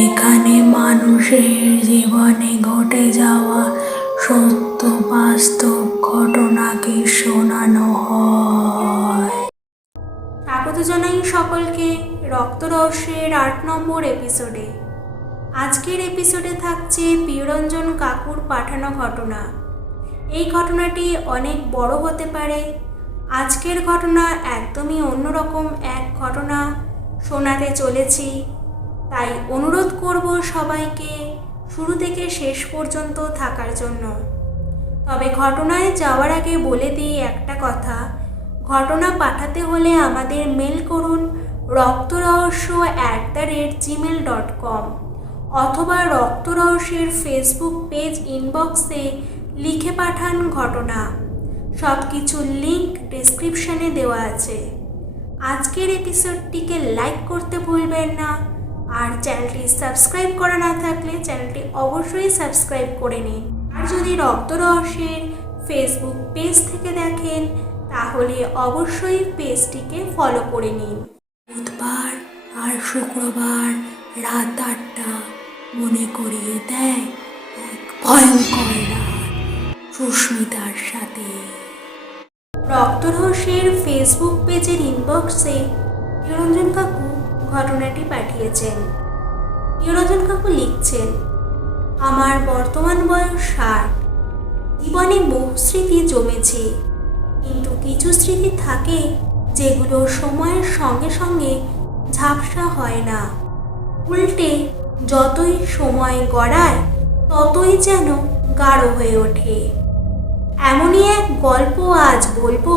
এখানে মানুষের জীবনে ঘটে যাওয়া সত্য বাস্তব ঘটনাকে শোনানো হয়। স্বাগত জানাই সকলকে রক্তরহস্যের ৮ নম্বর এপিসোডে। আজকের এপিসোডে থাকছে প্রিয়রঞ্জন কাকুর পাঠানো ঘটনা। এই ঘটনাটি অনেক বড় হতে পারে। আজকের ঘটনা একদমই অন্যরকম এক ঘটনা শোনাতে চলেছি, তাই অনুরোধ করব সবাইকে শুরু থেকে শেষ পর্যন্ত থাকার জন্য। তবে ঘটনায় যাওয়ার আগে বলে দিই একটা কথা, ঘটনা পাঠাতে হলে আমাদের মেল করুন roctorahasyo@gmail.com অথবা রক্তরহস্যের ফেসবুক পেজ ইনবক্সে লিখে পাঠান ঘটনা। সব কিছুর লিঙ্ক ডেসক্রিপশানে দেওয়া আছে। আজকের এপিসোডটিকে লাইক করতে ভুলবেন না, আর চ্যানেলটি সাবস্ক্রাইব করা না থাকলে চ্যানেলটি অবশ্যই সাবস্ক্রাইব করে নিন। আর যদি রক্তরহস্যের ফেসবুক পেজ থেকে দেখেন তাহলে অবশ্যই পেজটিকে ফলো করে নিন। বুধবার আর শুক্রবার রাত ৮টা মনে করিয়ে দেয় এক ভয়ঙ্কর রাত সুস্মিতার সাথে। রক্তরহস্যের ফেসবুক পেজের ইনবক্সে প্রিয়রঞ্জন কাকু ঘটনাটি পাঠিয়েছেন। প্রিয়রঞ্জন কাকু লিখছেন, আমার বর্তমান বয়স ৬০। জীবনে বহু স্মৃতি জমেছে, কিন্তু কিছু স্মৃতি থাকে যেগুলো সময়ের সঙ্গে সঙ্গে ঝাপসা হয় না, উল্টে যতই সময় গড়ায় ততই যেন গাঢ় হয়ে ওঠে। এমনই এক গল্প আজ বলবো,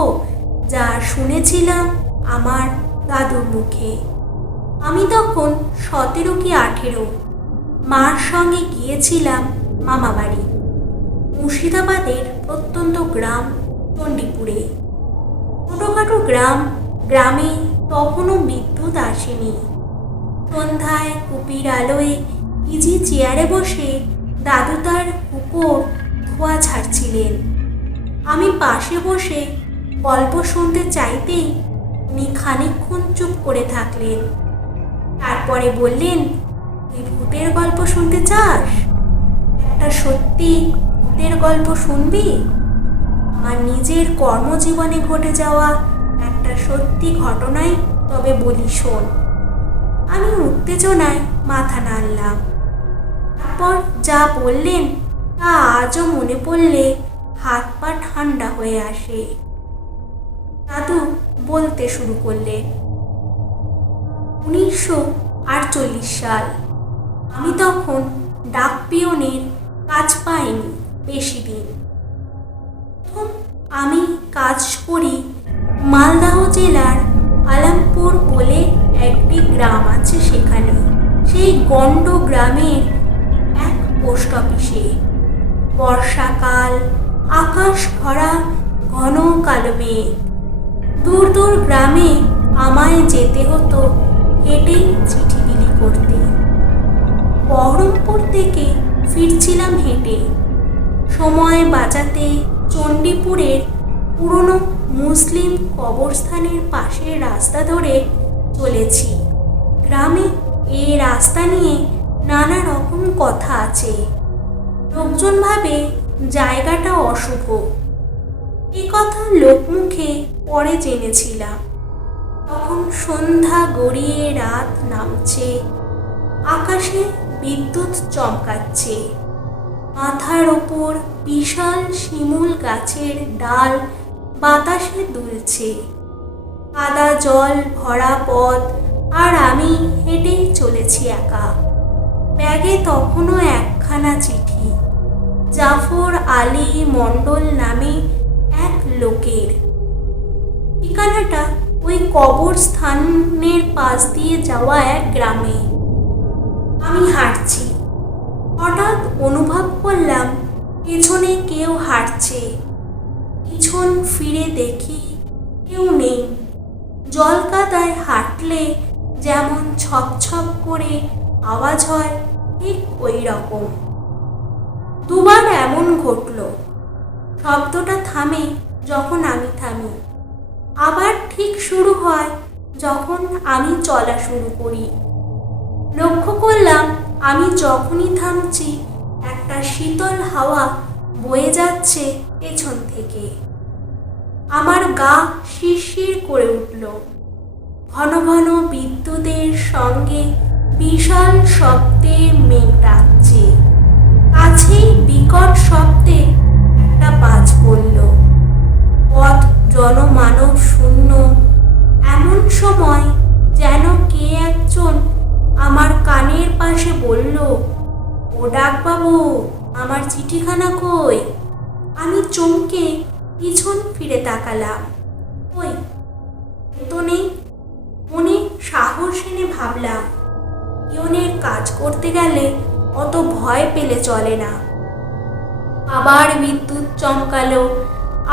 যা শুনেছিলাম আমার দাদুর মুখে। আমি তখন ১৭ কি ১৮, মার সঙ্গে গিয়েছিলাম মামা বাড়ি, মুর্শিদাবাদের প্রত্যন্ত গ্রাম চণ্ডীপুরে। ছোটোখাটো গ্রামে তখনও বিদ্যুৎ আসেনি। সন্ধ্যায় কুপির আলোয় ইজি চেয়ারে বসে দাদু তার হুঁকোর ধোঁয়া ছাড়ছিলেন। আমি পাশে বসে গল্প শুনতে চাইতেই উনি খানিকক্ষণ চুপ করে থাকলেন। তারপরে বললেন, তুই ভূতের গল্প শুনতে চাস? একটা সত্যি ভূতের গল্প শুনবি? আমার নিজের কর্মজীবনে ঘটে যাওয়া একটা সত্যি ঘটনাই তবে বলি শোন। আমি উত্তেজনায় মাথা নাড়লাম। তারপর যা বললেন তা আজও মনে পড়লে হাত পা ঠান্ডা হয়ে আসে। দাদু বলতে শুরু করলেন, ১৯৪৮ সাল। আমি তখন ডাক পিয়নের কাজ পাইনি বেশি দিন। আমি কাজ করি মালদহ জেলার আলমপুর বলে একটি গ্রাম আছে সেখানে। সেই গণ্ড গ্রামের এক পোস্ট অফিসে। বর্ষাকাল, আকাশ ভরা ঘন কালো মেঘ। দূর দূর গ্রামে আমায় যেতে হতো হেঁটেই চিঠি বিলি করতে। বহরমপুর থেকে ফিরছিলাম হেঁটে। সময় বাঁচাতে চণ্ডীপুরের পুরনো মুসলিম কবরস্থানের পাশের রাস্তা ধরে চলেছি। গ্রামে এই রাস্তা নিয়ে নানা রকম কথা আছে। লোকজন ভাবে জায়গাটা অশুভ। এ কথা লোকমুখে পরে জেনেছিলাম। তখন সন্ধ্যা গড়িয়ে রাত নামছে, আকাশে বিদ্যুৎ চমকাচ্ছে। মাথার ওপর বিশাল শিমুল গাছের ডাল বাতাসে দুলছে। কাদা জল ভরা পথ, আর আমি হেঁটেই চলেছি একা। ব্যাগে তখনও একখানা চিঠি, জাফর আলী মণ্ডল নামে এক লোকের। ঠিকানাটা ওই কবরস্থানের পাশ দিয়ে যাওয়া এক গ্রামে। আমি হাঁটছি। হঠাৎ অনুভব করলাম পেছনে কেউ হাঁটছে। পিছন ফিরে দেখি কেউ নেই। জল কাদায় হাঁটলে যেমন ছপ ছপ করে আওয়াজ হয়, ঠিক ওই রকম। দুবার এমন ঘটল। শব্দটা থামে যখন আমি থামি, আবার ঠিক শুরু হয় যখন আমি চলা শুরু করি। লক্ষ্য করলাম আমি যখনই থামছি একটা শীতল হাওয়া বয়ে যাচ্ছে পেছন থেকে। আমার গা শিরশির করে উঠল। ঘন ঘন বিদ্যুতের সঙ্গে বিশাল শব্দে মেঘ ডাকছে। কাছেই বিকট শব্দে একটা বাজ পড়ল। পথ জনমানব শূন্য। এমন সময় যেন কে একজন আমার কানের পাশে বলল, ও ডাকবাবু, আমার চিঠিখানা কই? আমি চমকে পিছন ফিরে তাকালাম। ওই তো নেই। মনে সাহস এনে ভাবলাম, পিয়নের কাজ করতে গেলে অত ভয় পেলে চলে না। আবার বিদ্যুৎ চমকালো,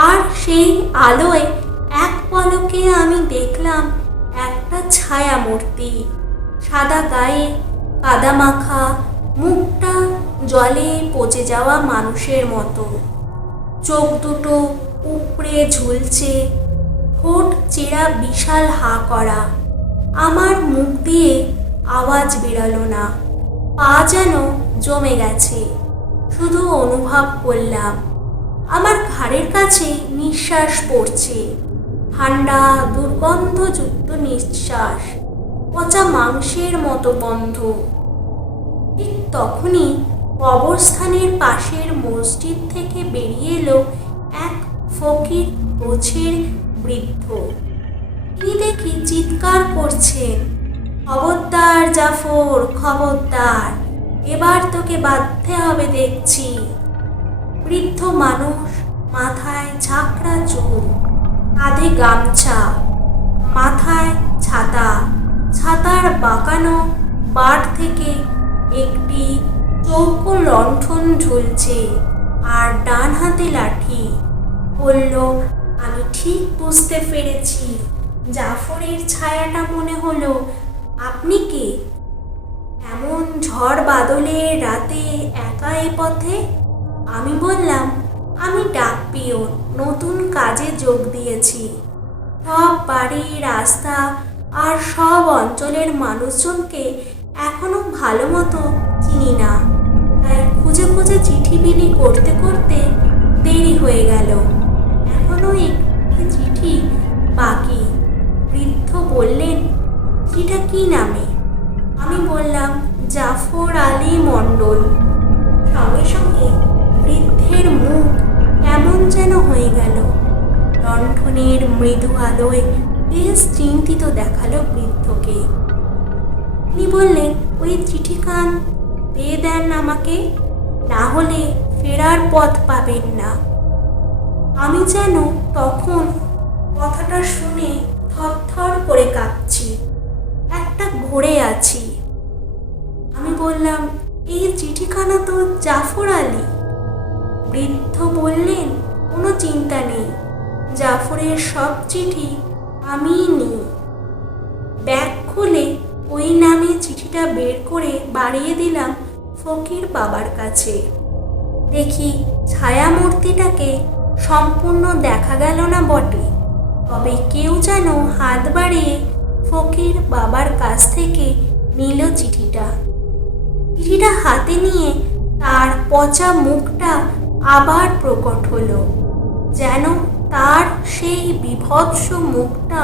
আর সেই আলোয় এক পলকে আমি দেখলাম একটা ছায়া মূর্তি। সাদা গায়ে কাদা মাখা, মুখটা জলে পচে যাওয়া মানুষের মতো। চোখ দুটো উপড়ে ঝুলছে, ঠোঁট চেরা বিশাল হা করা। আমার মুখ দিয়ে আওয়াজ বেরোলো না, পা যেন জমে গেছে। শুধু অনুভব করলাম আমার ঘাড়ের কাছে নিঃশ্বাস পড়ছে, ঠান্ডা দুর্গন্ধযুক্ত নিঃশ্বাস, পচা মাংসের মতো গন্ধ। ঠিক তখনই কবরস্থানের পাশের মসজিদ থেকে বেরিয়ে এলো এক ফকির গোছের বৃদ্ধ। তিনি দেখি চিৎকার করছেন, খবরদার জাফর, খবরদার, এবার তোকে বাঁধতে হবে দেখছি। বৃদ্ধ মানুষ, মাথায় ঝাঁকড়া চুল, কাঁধে গামছা, মাথায় ছাতা। ছাতার বাঁকানো বাট থেকে একটি চৌকো লণ্ঠন ঝুলছে, আর ডান হাতে লাঠি। বলল, আমি ঠিক বুঝতে পেরেছি, জাফরের ছায়াটা মনে হলো। আপনি কে? এমন ঝড় বাদলের রাতে একা এ পথে? আমি বললাম, আমি ডাক পিয়ন, নতুন কাজে যোগ দিয়েছি। সব বাড়ি, রাস্তা আর সব অঞ্চলের মানুষজনকে এখনো ভালো মতো চিনি না, তাই খুঁজে খুঁজে চিঠি বিলি করতে করতে দেরি হয়ে গেল। এখনো একটি চিঠি বাকি। বৃদ্ধ বললেন, চিঠিটা কি নামে? আমি বললাম, জাফর আলী মণ্ডল। সঙ্গে সঙ্গে বৃদ্ধের মুখ কেমন যেন হয়ে গেল। লণ্ঠনের মৃদু আলোয় বেশ চিন্তিত দেখালো বৃদ্ধকে। তিনি বললেন, ওই চিঠিখান দিয়ে দেন আমাকে, না হলে ফেরার পথ পাবেন না। আমি যেন তখন কথাটা শুনে থরথর করে কাঁপছি, একটা ঘোরে আছি। আমি বললাম, এই চিঠিখানা তো জাফর আলী। বৃদ্ধ বললেন, কোনো চিন্তা নেই, জাফরের সব চিঠি আমিই নিই। ব্যাগ খুলে ওই নামে চিঠিটা বের করে বাড়িয়ে দিলাম ফকির বাবার কাছে। দেখি ছায়ামূর্তিটাকে সম্পূর্ণ দেখা গেল না বটে, তবে কেউ যেন হাত বাড়িয়ে ফকির বাবার কাছ থেকে নিল চিঠিটা। চিঠিটা হাতে নিয়ে তার পচা মুখটা আবার প্রকট হলো, যেন তার সেই বিভৎস মুখটা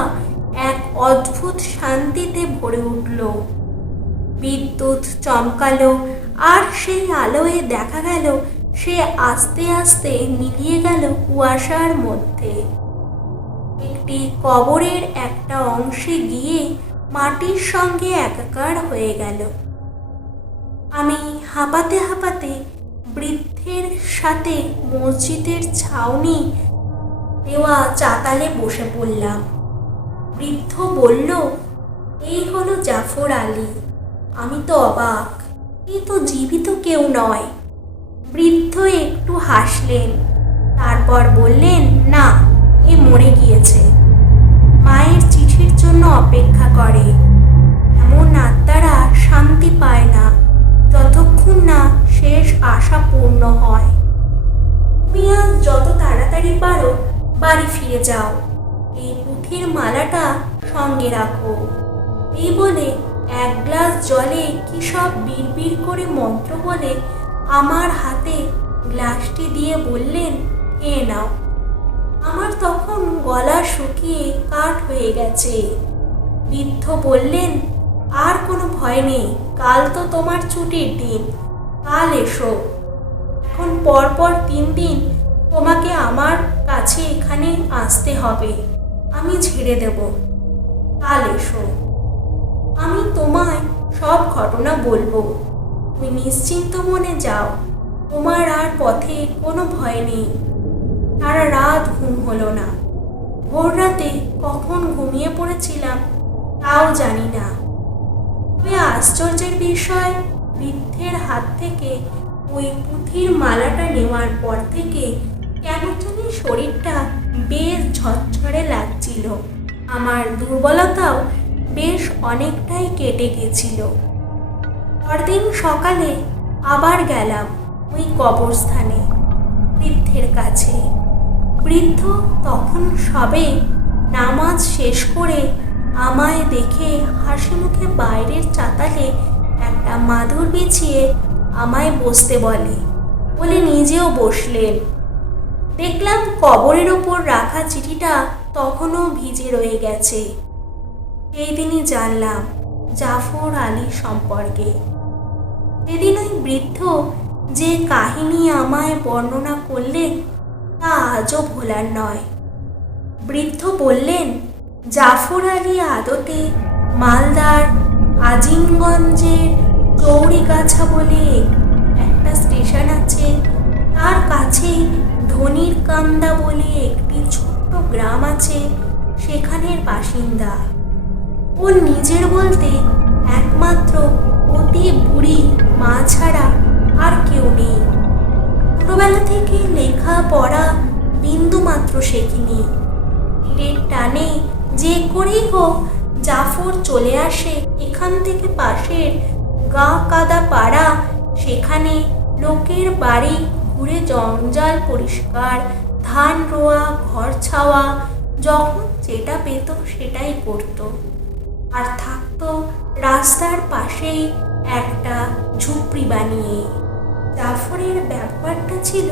এক অদ্ভুত শান্তিতে ভরে উঠল। বিদ্যুৎ চমকালো, আর সেই আলোয় দেখা গেল সে আস্তে আস্তে মিলিয়ে গেল কুয়াশার মধ্যে। একটি কবরের একটা অংশে গিয়ে মাটির সঙ্গে একাকার হয়ে গেল। আমি হাঁপাতে হাঁপাতে বৃদ্ধের সাথে মসজিদের ছাউনি দেওয়া চাতালে বসে পড়লাম। বৃদ্ধ বলল, এই হলো জাফর আলী। আমি তো অবাক, এ তো জীবিত কেউ নয়। বৃদ্ধ একটু হাসলেন, তারপর বললেন, না, এ মরে গিয়েছে, মায়ের চিঠির জন্য অপেক্ষা করে। এমন আত্মারা শান্তি পায় না যতক্ষণ না শেষ আশা পূর্ণ হয়। তুমি আজ যত তাড়াতাড়ি পারো বাড়ি ফিরে যাও, এই পুঁথির মালাটা সঙ্গে রাখো। এই বলে এক গ্লাস জলে কি সব বিড়বিড় করে মন্ত্র বলে আমার হাতে গ্লাসটি দিয়ে বললেন, খেয়ে নাও। আমার তখন গলা শুকিয়ে কাঠ হয়ে গেছে। বৃদ্ধ বললেন, আর কোনো ভয় নেই, কাল তো তোমার ছুটির দিন, কাল এসো। এখন পরপর 3 দিন তোমাকে আমার কাছে এখানে আসতে হবে, আমি ছেড়ে দেব, কাল এসো। আমি তোমায় সব ঘটনা বলবো, তুমি নিশ্চিন্ত মনে যাও, তোমার আর পথে কোনো ভয় নেই। সারা রাত ঘুম হলো না। ভোর রাতে কখন ঘুমিয়ে পড়েছিলাম তাও জানি না। তবে আশ্চর্যের বিষয়, বৃদ্ধের হাত থেকে ওই পুঁথির মালাটা নেওয়ার পর থেকে কেন জানি শরীরটা বেশ ঝরঝরে লাগছিল। আমার দুর্বলতাও বেশ অনেকটাই কেটে গেছিল। পরদিন সকালে আবার গেলাম ওই কবরস্থানে, বৃদ্ধের কাছে। বৃদ্ধ তখন সবে নামাজ শেষ করে আমায় দেখে হাসি মুখে বাইরের চাতালে একটা মাদুর বিছিয়ে আমায় বসতে বলে নিজেও বসলেন। দেখলাম কবরের ওপর রাখা চিঠিটা তখনও ভিজে রয়ে গেছে। সেই দিনই জানলাম জাফর আলী সম্পর্কে। সেদিন ওই বৃদ্ধ যে কাহিনী আমায় বর্ণনা করলেন তা আজও ভোলার নয়। বৃদ্ধ বললেন, জাফর আলী আদতে মালদার আজিমগঞ্জের চৌরিগাছা বলে একটা স্টেশন আছে, তার কাছেই ধনির কান্দা বলে একটি ছোট্ট গ্রাম আছে, সেখানের বাসিন্দা। ও নিজের বলতে একমাত্র অতি বুড়ি মা ছাড়া আর কেউ নেই। ছোটবেলা থেকে লেখা পড়া বিন্দু মাত্র শেখিনি। পেটের টানে যে করেই হোক জাফর চলে আসে এখান থেকে পাশের গা কাদা পাড়া, সেখানে লোকের বাড়ি ঘুরে জঞ্জাল পরিষ্কার, ধান রোয়া, ঘর ছাওয়া, যখন যেটা পেত সেটাই করত। আর থাকতো রাস্তার পাশেই একটা ঝুপড়ি বানিয়ে। জাফরের ব্যাপারটা ছিল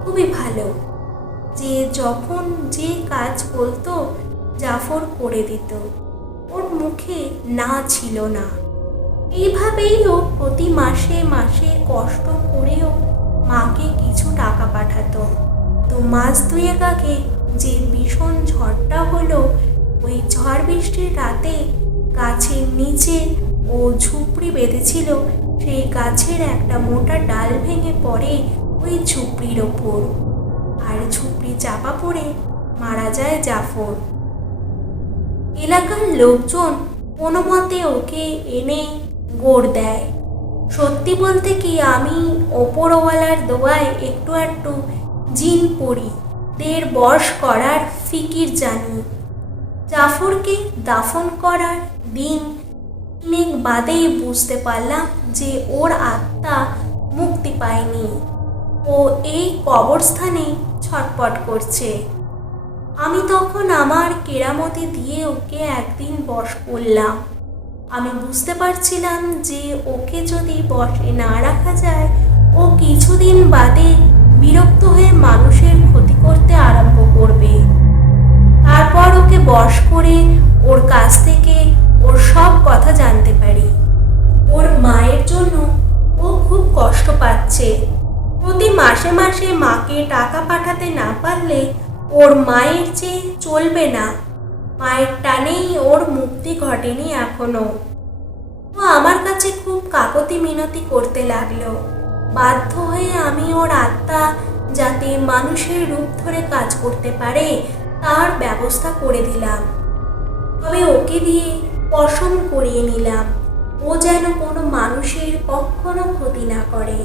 খুবই ভালো, যে যখন যে কাজ বলতো জাফর করে দিত, ওর মুখে না ছিল না। এইভাবেই ও প্রতি মাসে মাসে কষ্ট করেও মাকে কিছু টাকা পাঠাতো। তো মাস 2 আগে যে ভীষণ ঝড়টা হলো, ওই ঝড় বৃষ্টির রাতে গাছের নিচে ও ঝুপড়ি বেঁধেছিল, সেই গাছের একটা মোটা ডাল ভেঙে পড়ে ওই ঝুপড়ির ওপর, আর ঝুপড়ি চাপা পড়ে মারা যায় জাফর। এলাকার লোকজন কোনো মতে ওকে এনে গোড় দেয়। সত্যি বলতে কি, আমি ওপরওয়ালার দোয়ায় একটু একটু জিন পড়ি, 1.5 বর্ষ করার ফিকির জানি। জাফরকে দাফন করার দিন 3 বাদেই বুঝতে পারলাম যে ওর আত্মা মুক্তি পায়নি, ও এই কবরস্থানে ছটপট করছে। আমি তখন আমার কেরামতি দিয়ে ওকে একদিন বশ করলাম। আমি বুঝতে পারছিলাম যে ওকে যদি বশে না রাখা যায়, ও কিছুদিন বাদে বিরক্ত হয়ে মানুষের ক্ষতি করতে আরম্ভ করবে। তারপর ওকে বশ করে ওর কাছ থেকে ওর সব কথা জানতে পারি। ওর মায়ের জন্য ও খুব কষ্ট পাচ্ছে। প্রতি মাসে মাসে মাকে টাকা পাঠাতে না পারলে ওর মায়ের যে চলবে না। মায়ের টানেই ওর মুক্তি ঘটেনি এখনো। ও আমার কাছে খুব কাকতি মিনতি করতে লাগলো। বাধ্য হয়ে আমি ওর আত্মা যাতে মানুষের রূপ ধরে কাজ করতে পারে তার ব্যবস্থা করে দিলাম। তবে ওকে দিয়ে কসম করিয়ে নিলাম ও যেন কোনো মানুষের কখনো ক্ষতি না করে।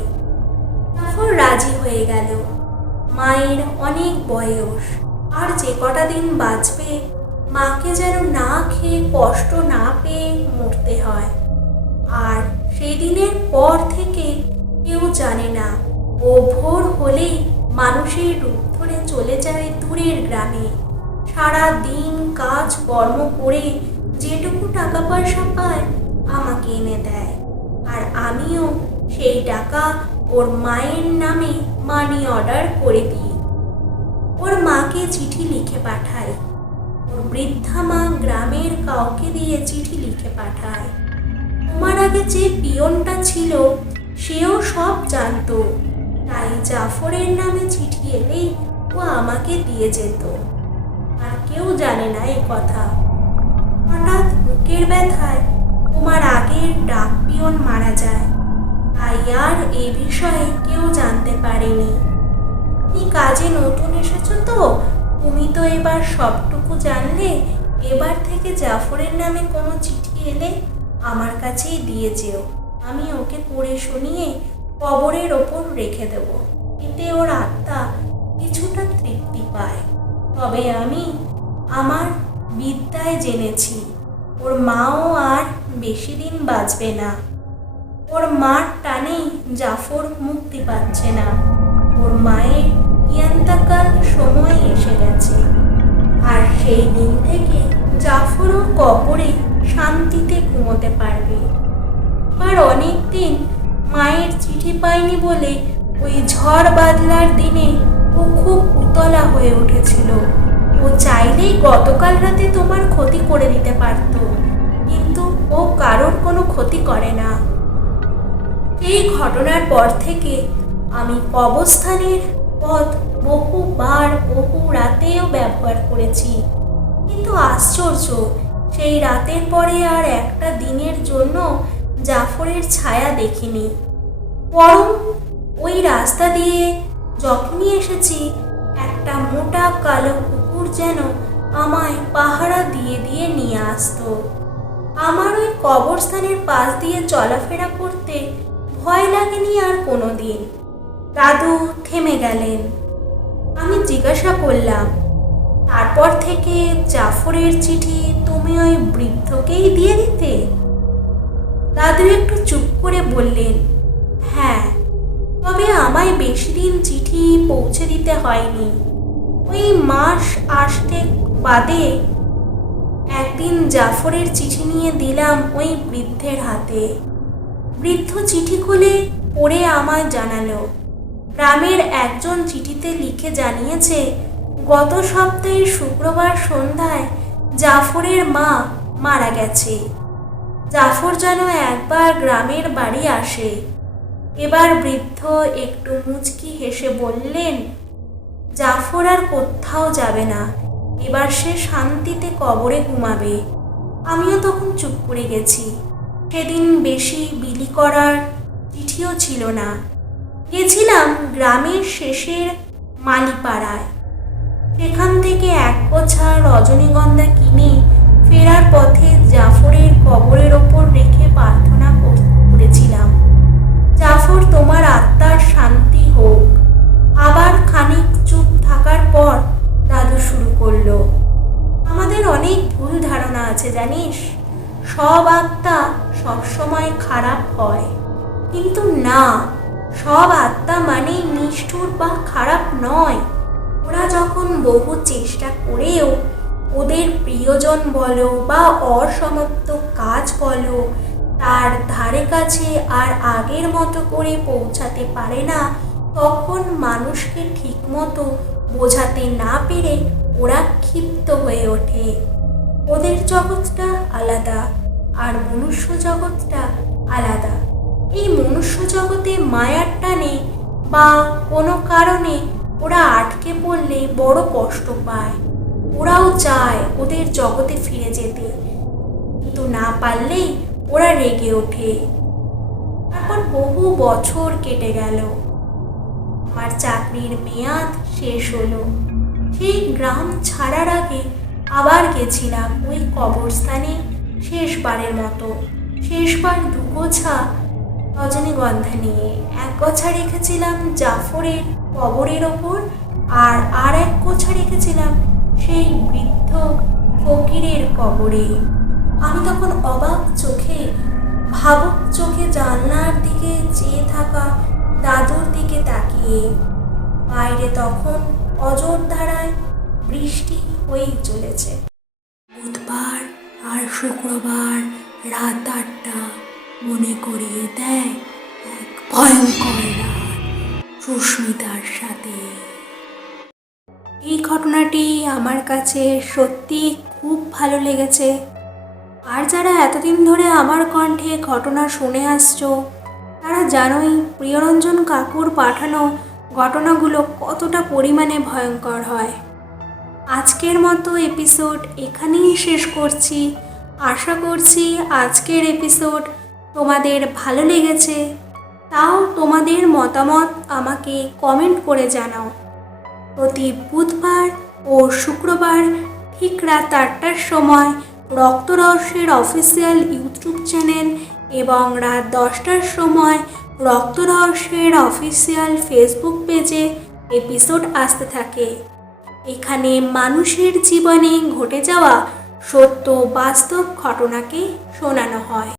তারপর রাজি হয়ে গেল। মায়ের অনেক বয়স, আর যে কটা দিন বাঁচবে মাকে যেন না খেয়ে কষ্ট না পেয়ে মরতে হয়। আর সেই দিনের পর থেকে কেউ জানে না, ও ভোর হলেই মানুষের রূপ ধরে চলে যায় দূরের গ্রামে। সারা দিন কাজ কর্ম করে যেটুকু টাকা পয়সা পায় আমাকে এনে দেয়, আর আমিও সেই টাকা ওর মায়ের নামে মানি অর্ডার করে দিই। ওর মাকে চিঠি লিখে পাঠাই, ওর বৃদ্ধা মা গ্রামের কাউকে দিয়ে চিঠি লিখে পাঠায়। তোমার আগে যে পিয়নটা ছিল সেও সব জানতো, তাই জাফরের নামে চিঠি এলেই ও আমাকে দিয়ে যেত। আর কেউ জানে না এই কথা। হঠাৎ বুকের ব্যথায় তোমার আগের ডাক পিয়ন মারা যায়, তাই আর এ বিষয়ে কেউ জানতে পারেনি। তুমি কাজে নতুন এসেছো তো, তুমি তো এবার সবটুকু জানলে। এবার থেকে জাফরের নামে কোনো চিঠি এলে আমার কাছেই দিয়ে যেও, আমি ওকে পড়ে শুনিয়ে কবরের ওপর রেখে দেব। এতে ওর আত্মা কিছুটা তৃপ্তি পায়। তবে আমি আমার বিদ্যায় জেনেছি ওর মাও আর বেশি দিন বাঁচবে না। ওর মার টানেই জাফর মুক্তি পাচ্ছে না। ওর মায়ের ইয়ান্তাকাল সময় এসে গেছে, আর সেই দিন থেকে জাফরও কবরে শান্তিতে ঘুমোতে পারবে। আর অনেক দিন মায়ের চিঠি পায়নি বলে ওই ঝড় বাদলার দিনে ও খুব উতলা হয়ে উঠেছিল। ও চাইলেই গতকাল রাতে তোমার ক্ষতি করে দিতে পারত, কিন্তু ও কারোর কোনো ক্ষতি করে না। এই ঘটনার পর থেকে আমি কবরস্থানের পথ বহুবার বহু রাতেও ব্যবহার করেছি, কিন্তু আশ্চর্য, সেই রাতের পরে আর একটা দিনের জন্য জাফরের ছায়া দেখিনি। বরং ওই রাস্তা দিয়ে যখনই এসেছি একটা মোটা কালো কুকুর যেন আমায় পাহারা দিয়ে দিয়ে নিয়ে আসতো। আমার ওই কবরস্থানের পাশ দিয়ে চলাফেরা করতে ভয় লাগেনি আর কোনো দিন। দাদু থেমে গেলেন। আমি জিজ্ঞাসা করলাম, তারপর থেকে জাফরের চিঠি তুমি ওই বৃদ্ধকেই দিয়ে দিতে? দাদু একটু চুপ করে বললেন, হ্যাঁ, তবে আমায় বেশি দিন চিঠি পৌঁছে দিতে হয়নি। ওই মাস আসতে বাদে একদিন জাফরের চিঠি নিয়ে দিলাম ওই বৃদ্ধের হাতে। বৃদ্ধ চিঠি খুলে পড়ে আমায় জানালো, গ্রামের একজন চিঠিতে লিখে জানিয়েছে গত সপ্তাহের শুক্রবার সন্ধ্যায় জাফরের মা মারা গেছে। জাফর যেন একবার গ্রামের বাড়ি আসে। এবার বৃদ্ধ একটু মুচকি হেসে বললেন, জাফর আর কোথাও যাবে না, এবার সে শান্তিতে কবরে ঘুমাবে। আমিও তখন চুপ করে গেছি। সেদিন বেশি বিলি করার চিঠিও ছিল না। গেছিলাম গ্রামের শেষের মালিপাড়ায়। সেখান থেকে এক গোছা রজনীগন্ধা কিনে ফেরার পথে জাফরের কবরের ওপর রেখে প্রার্থনা করেছিলাম, জাফর তোমার আত্মার শান্তি হোক। আবার খানিক চুপ থাকার পর দাদু শুরু করলো, আমাদের অনেক ভুল ধারণা আছে জানিস, সব আত্মা সবসময় খারাপ হয়। কিন্তু না, সব আত্মা মানে নিষ্ঠুর বা খারাপ নয়। ওরা যখন বহু চেষ্টা করেও ওদের প্রিয়জন বলো বা অসমাপ্ত কাজ বলো তার ধারে কাছে আর আগের মতো করে পৌঁছাতে পারে না, তখন মানুষকে ঠিকমতো বোঝাতে না পেরে ওরা ক্ষিপ্ত হয়ে ওঠে। ওদের জগৎটা আলাদা আর মনুষ্য জগৎটা আলাদা। এই মনুষ্য জগতে মায়ার টানে বা কোনো কারণে ওরা আটকে পড়লে বড় কষ্ট পায়। ওরাও চায় ওদের জগতে ফিরে যেতে, কিন্তু না পারলেই ওরা রেগে ওঠে। তারপর বহু বছর কেটে গেল। আমার চাকরির মেয়াদ শেষ হলো। সেই গ্রাম ছাড়ার আগে আবার গেছিলাম ওই কবরস্থানে শেষবারের মতো। শেষবার 2 গোছা রজনীগন্ধা নিয়ে। 1 গোছা রেখেছিলাম জাফরের কবরের ওপর, আর 1 গোছা রেখেছিলাম সেই বৃদ্ধ ফকিরের কবরে। আমি তখন অবাক চোখে, ভাবুক চোখে জানলার দিকে চেয়ে থাকা দাদুর দিকে তাকিয়ে। বাইরে তখন অজর ধারায় বৃষ্টি হয়েই চলেছে। বুধবার আর শুক্রবার রাত 8টা মনে করিয়ে দেয় এক ভয়ঙ্কর রাত সুস্মিতার সাথে। এই ঘটনাটি আমার কাছে সত্যি খুব ভালো লেগেছে। আর যারা এতদিন ধরে আমার কণ্ঠে ঘটনা শুনে আসছো তারা জানোই প্রিয়রঞ্জন কাকুর পাঠানো ঘটনাগুলো কতটা পরিমাণে ভয়ঙ্কর হয়। আজকের মতো এপিসোড এখানেই শেষ করছি। আশা করছি আজকের এপিসোড তোমাদের ভালো লেগেছে। তাও তোমাদের মতামত আমাকে কমেন্ট করে জানাও। প্রতি বুধবার ও শুক্রবার ঠিক রাত 8টার সময় রক্তরহস্যের অফিসিয়াল ইউটিউব চ্যানেল এবং রাত 10টার সময় রক্তরহস্যের অফিসিয়াল ফেসবুক পেজে এপিসোড আসতে থাকে। এখানে মানুষের জীবনে ঘটে যাওয়া সত্য বাস্তব ঘটনাকে শোনানো হয়।